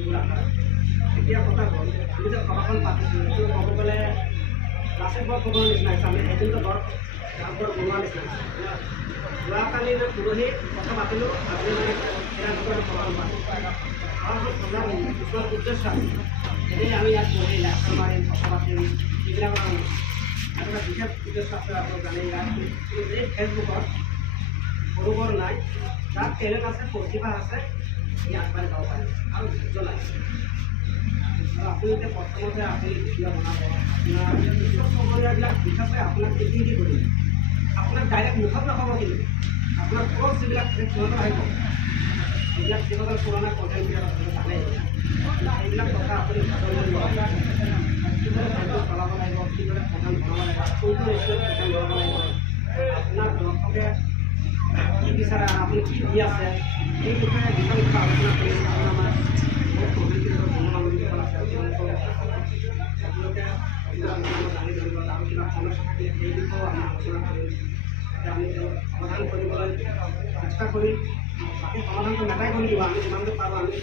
এতিয়া কথা হ'ল আমি যে সভাখন পাতিছোঁ এইটো ক'ব গ'লে লাচিত বৰফুকনৰ নিচিনা হৈছে। আমি এদিনটো বৰ গাঁৱৰ পৰা বনোৱা নিচিনা যোৱাকালি নে পৰহি কথা পাতিলোঁ, আজি মানে সভাখন পাতিলোঁ কিছুমান উদ্দেশ্য আছে। এনেই আমি ইয়াত বহি লেকচাৰ মাৰিম, কথা পাতিম, এইবিলাকৰ এটা বিশেষ উদ্দেশ্য আছে। আপোনালোক জানে ইয়াত এই ফেচবুকত সৰু বৰ নাই, যাৰ টেলেণ্ট আছে, প্ৰতিভা আছে, সি আগবাঢ়ি যাব পাৰে আৰু ধৈৰ্য লাগে। আৰু আপুনি এতিয়া প্ৰথমতে আপুনি ভিডিঅ' বনাব, আপোনাৰ ওচৰ চুবুৰীয়াবিলাক বিশেষকৈ আপোনাক কি কৰিব, আপোনাক ডাইৰেক্ট মুখত নক'ব, কিন্তু আপোনাৰ ক্লজ যিবিলাক সিহঁতৰ আহিব, এইবিলাক যিসকল পুৰণা কণ্টেণ্ট ক্ৰিয়েটৰ জানে এইবিলাক কথা আপুনি ভাবিব লাগিব। কিদৰে ফেচবুক চলাব লাগিব, কিদৰে কণ্টেণ্ট বনাব লাগিব, কোনটো ৰেচিঅ'ত কণ্টেণ্ট বনাব লাগিব, আপোনাৰ দৰ্শকে কি বিচাৰে, আপুনি কি দি আছে, এই বিষয়ে বিশাল আলোচনা কৰি আমাৰ বহুত কণ্টেণ্ট ক্ৰিয়েটৰ বনোৱা আছে। তেওঁলোকে জানি ধৰিব আৰু কিবা সমস্যা থাকিলে সেই বিষয়েও আমি আলোচনা কৰিম। আমি সমাধান কৰিবলৈ চেষ্টা কৰিম। বাকী সমাধানটো নেতাই কৰি দিব, আমি যিমানটো পাৰোঁ আমি